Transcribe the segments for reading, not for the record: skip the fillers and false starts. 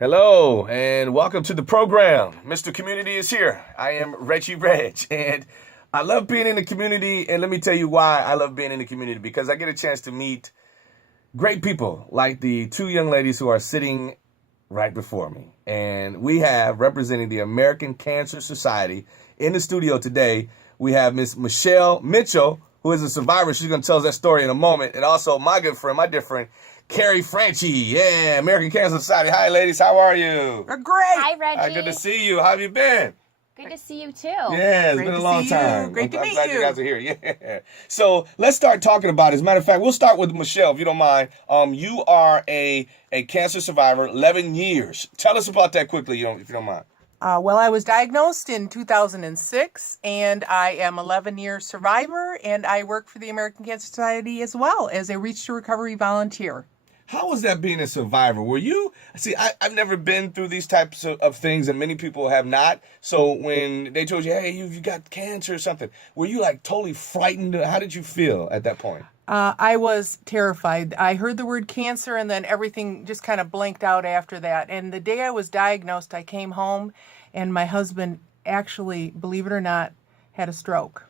Hello and welcome to the program. Mr. Community is here. I am Reggie Reg, and I love being in the community. And let me tell you why I love being in the community, because I get a chance to meet great people like the two young ladies who are sitting right before me. And we have, representing the American Cancer Society in the studio today, we have Miss Michelle Mitchell, who is a survivor. She's going to tell us that story in a moment. And also my good friend, my dear friend, Carrie Franchi, American Cancer Society. Hi, ladies. How are you? We're great. Hi, Reggie. Hi, good to see you. How have you been? Good to see you too. Yeah, it's Great been a to long see you. time. Great to I'm meet glad you you. guys are here. Yeah. So let's start talking about it. As a matter of fact, we'll start with Michelle, if you don't mind. You are a cancer survivor, 11 years. Tell us about that quickly, if you don't mind. Well, I was diagnosed in 2006, and I am 11-year survivor, and I work for the American Cancer Society as well as a Reach to Recovery volunteer. How was that being a survivor? Were you, I've never been through these types of things, and many people have not. So when they told you, hey, you got cancer or something, were you like totally frightened? How did you feel at that point? I was terrified. I heard the word cancer, and then everything just kind of blanked out after that. And the day I was diagnosed, I came home, and my husband actually, believe it or not, had a stroke.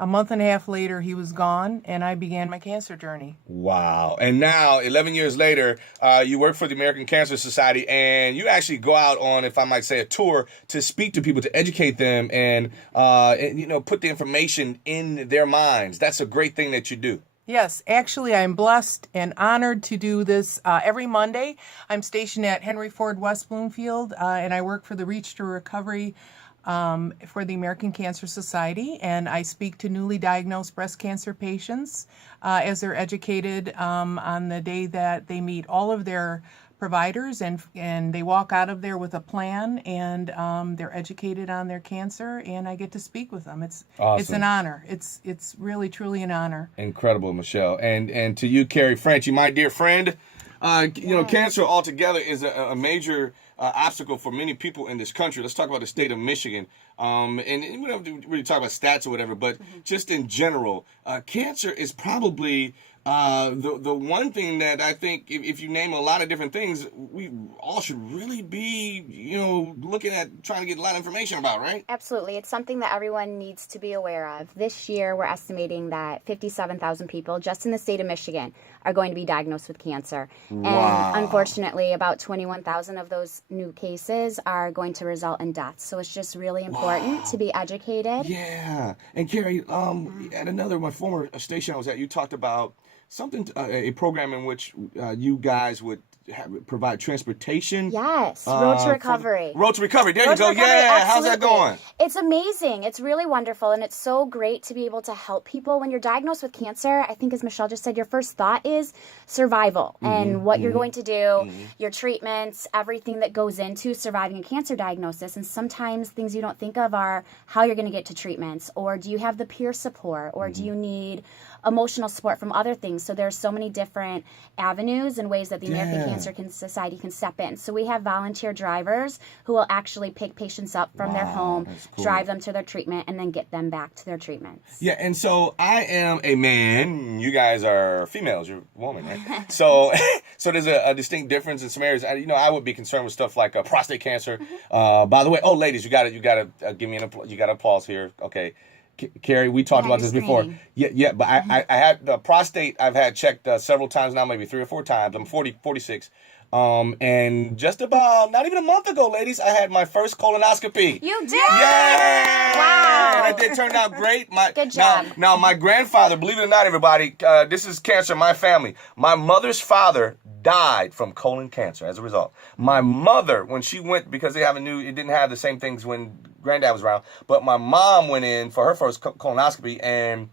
A month and a half later, he was gone, and I began my cancer journey. Wow. And now, 11 years later, you work for the American Cancer Society, and you actually go out on, if I might say, a tour to speak to people, to educate them and put the information in their minds. That's a great thing that you do. Yes, actually, I'm blessed and honored to do this every Monday. I'm stationed at Henry Ford West Bloomfield, and I work for the Reach to Recovery for the American Cancer Society, and I speak to newly diagnosed breast cancer patients as they're educated on the day that they meet all of their providers, and they walk out of there with a plan, and they're educated on their cancer, and I get to speak with them. It's an honor. It's really truly an honor. Incredible, Michelle. And to you, Carrie Franchi, my dear friend, cancer altogether is a major obstacle for many people in this country. Let's talk about the state of Michigan. And we don't have to really talk about stats or whatever, but just in general, cancer is probably the one thing that I think if you name a lot of different things, we all should really be, looking at trying to get a lot of information about, right? Absolutely. It's something that everyone needs to be aware of. This year, we're estimating that 57,000 people just in the state of Michigan are going to be diagnosed with cancer. Wow. And unfortunately, about 21,000 of those new cases are going to result in deaths. So it's just really important to be educated. Yeah. And Carrie, at my former station I was at, you talked about something, a program in which you guys would provide transportation. Yes, Road to Recovery. Road to Recovery. There Road you to go. Recovery, Yeah. How's that absolutely. going? It's amazing. It's really wonderful, and it's so great to be able to help people. When you're diagnosed with cancer, I think, as Michelle just said, your first thought is survival and what you're going to do, your treatments, everything that goes into surviving a cancer diagnosis. And sometimes things you don't think of are how you're going to get to treatments, or do you have the peer support, or do you need emotional support from other things. So there's so many different avenues and ways that the American Cancer Society can step in. So we have volunteer drivers who will actually pick patients up from their home, drive them to their treatment, and then get them back to their treatments. Yeah, and so I am a man. You guys are females. You're a woman, right? So there's a distinct difference in some areas. I would be concerned with stuff like prostate cancer. By the way, ladies, you gotta give me you got to pause here. Okay. Carrie, we talked about this before. Yeah, but I had the prostate. I've had checked several times now, maybe 3 or 4 times. I'm 46. And just about, not even a month ago, ladies, I had my first colonoscopy. You did? Yeah! Wow. And it turned out great. Good job. Now, my grandfather, believe it or not, everybody, this is cancer in my family. My mother's father died from colon cancer as a result. My mother, when she went, because it didn't have the same things when granddad was around, but my mom went in for her first colonoscopy, and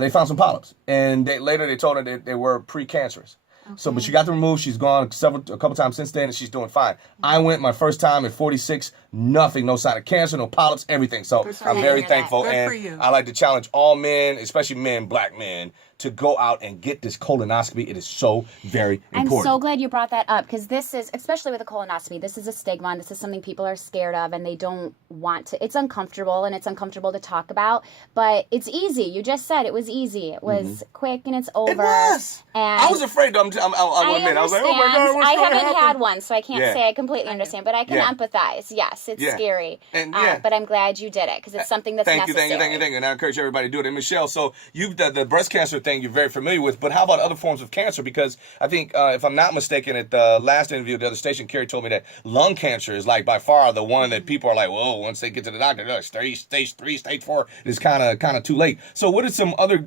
they found some polyps. And later they told her that they were precancerous. Okay. So, but she got them removed. She's gone a couple times since then, and she's doing fine. I went my first time at 46, nothing, no sign of cancer, no polyps, everything. So I'm very thankful. Good and for you. I like to challenge all men, especially men, black men, to go out and get this colonoscopy. It is so very I'm important. so glad you brought that up, because this is, especially with a colonoscopy, this is a stigma, and this is something people are scared of, and they don't want to. It's uncomfortable, and it's uncomfortable to talk about, but it's easy. You just said it was easy. It was quick, and it's over. It was. And I was afraid, though. I'll admit. I was like, oh my God, what's I going to haven't happen? had one, so I can't say I completely understand, but I can empathize. Yes, it's scary. And, but I'm glad you did it, because it's something that's necessary. Thank you. And I encourage everybody to do it. And Michelle, so you've done the breast cancer thing you're very familiar with, but how about other forms of cancer? Because I think, if I'm not mistaken, at the last interview at the other station, Carrie told me that lung cancer is like by far the one that people are like, whoa, once they get to the doctor, they're like, stage 3, stage 4, it's kind of too late. So what are some other,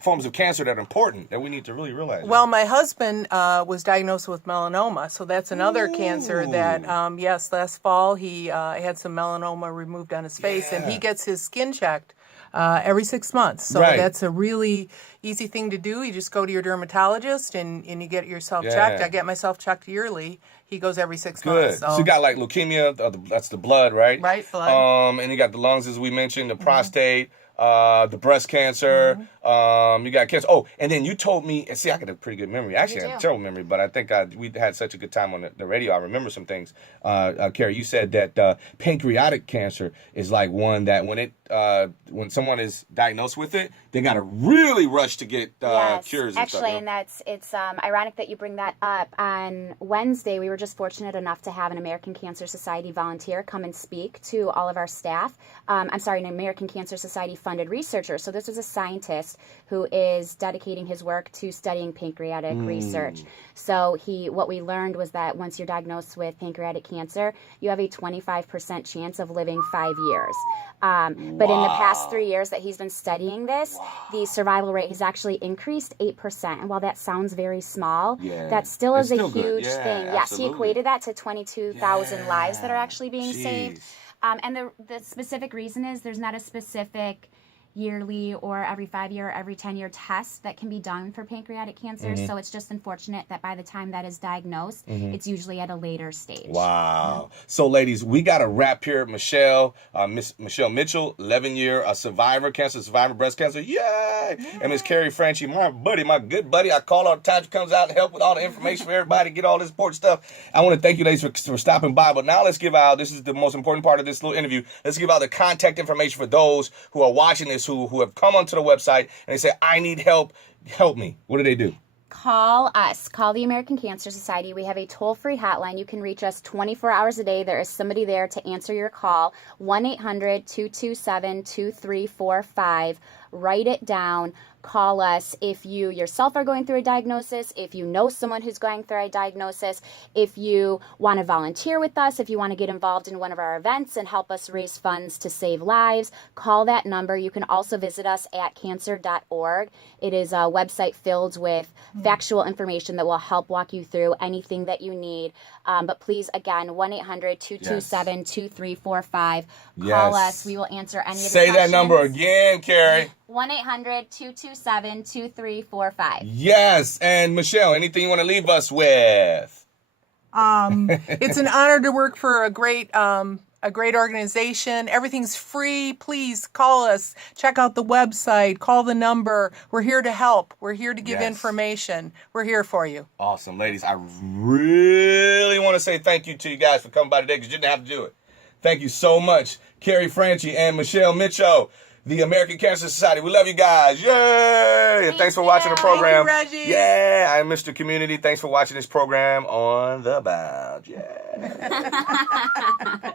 forms of cancer that are important that we need to really realize? Well, my husband was diagnosed with melanoma, so that's another cancer that, yes, last fall he had some melanoma removed on his face, and he gets his skin checked every 6 months. So that's a really easy thing to do. You just go to your dermatologist and you get yourself checked. I get myself checked yearly. He goes every 6 months. So you got like leukemia, that's the blood, right? Right, blood. And you got the lungs, as we mentioned, the prostate, the breast cancer. You got cancer. Oh, and then you told me, and see, I got a pretty good memory. Actually, I have a terrible memory, but I think we had such a good time on the radio. I remember some things. Carrie, you said that pancreatic cancer is like one that when someone is diagnosed with it, they got to really rush to get cures. Actually, and stuff, it's ironic that you bring that up. On Wednesday, we were just fortunate enough to have an American Cancer Society volunteer come and speak to all of our staff. An American Cancer Society funded researcher. So this was a scientist who is dedicating his work to studying pancreatic research. So what we learned was that once you're diagnosed with pancreatic cancer, you have a 25% chance of living 5 years. But in the past 3 years that he's been studying this, the survival rate has actually increased 8%. And while that sounds very small, that still is a huge thing. Yes, he equated that to 22,000 lives that are actually being saved. And the specific reason is there's not a specific yearly or every 5 year or every 10-year test that can be done for pancreatic cancer. So it's just unfortunate that by the time that is diagnosed, it's usually at a later stage. Wow. So ladies, we got a wrap here. Michelle, Miss Michelle Mitchell, 11-year survivor, breast cancer. Yay! And Miss Carrie Franchi, my good buddy. I call all the time. She comes out and help with all the information for everybody, get all this important stuff. I want to thank you ladies for stopping by. But now let's give out, this is the most important part of this little interview, let's give out the contact information for those who are watching this, who have come onto the website and they say, I need help me. What do? Call us. Call the American Cancer Society. We have a toll-free hotline. You can reach us 24 hours a day. There is somebody there to answer your call. 1-800-227-2345. Write it down. Call us if you yourself are going through a diagnosis, if you know someone who's going through a diagnosis, if you want to volunteer with us, if you want to get involved in one of our events and help us raise funds to save lives, call that number. You can also visit us at cancer.org. It is a website filled with factual information that will help walk you through anything that you need. But please, again, 1-800-227-2345. Call us. We will answer any of the questions. Say that number again, Carrie. 1-800-227-2345. Yes. And Michelle, anything you want to leave us with? It's an honor to work for a great organization. Everything's free. Please call us. Check out the website. Call the number. We're here to help. We're here to give information. We're here for you. Awesome. Ladies, I really want to say thank you to you guys for coming by today because you didn't have to do it. Thank you so much, Carrie Franchi and Michelle Mitchell, the American Cancer Society. We love you guys. Yay! And thanks for watching the program. Thank you, Reggie. Yeah, I'm Mr. Community. Thanks for watching this program on The Bound. Yeah.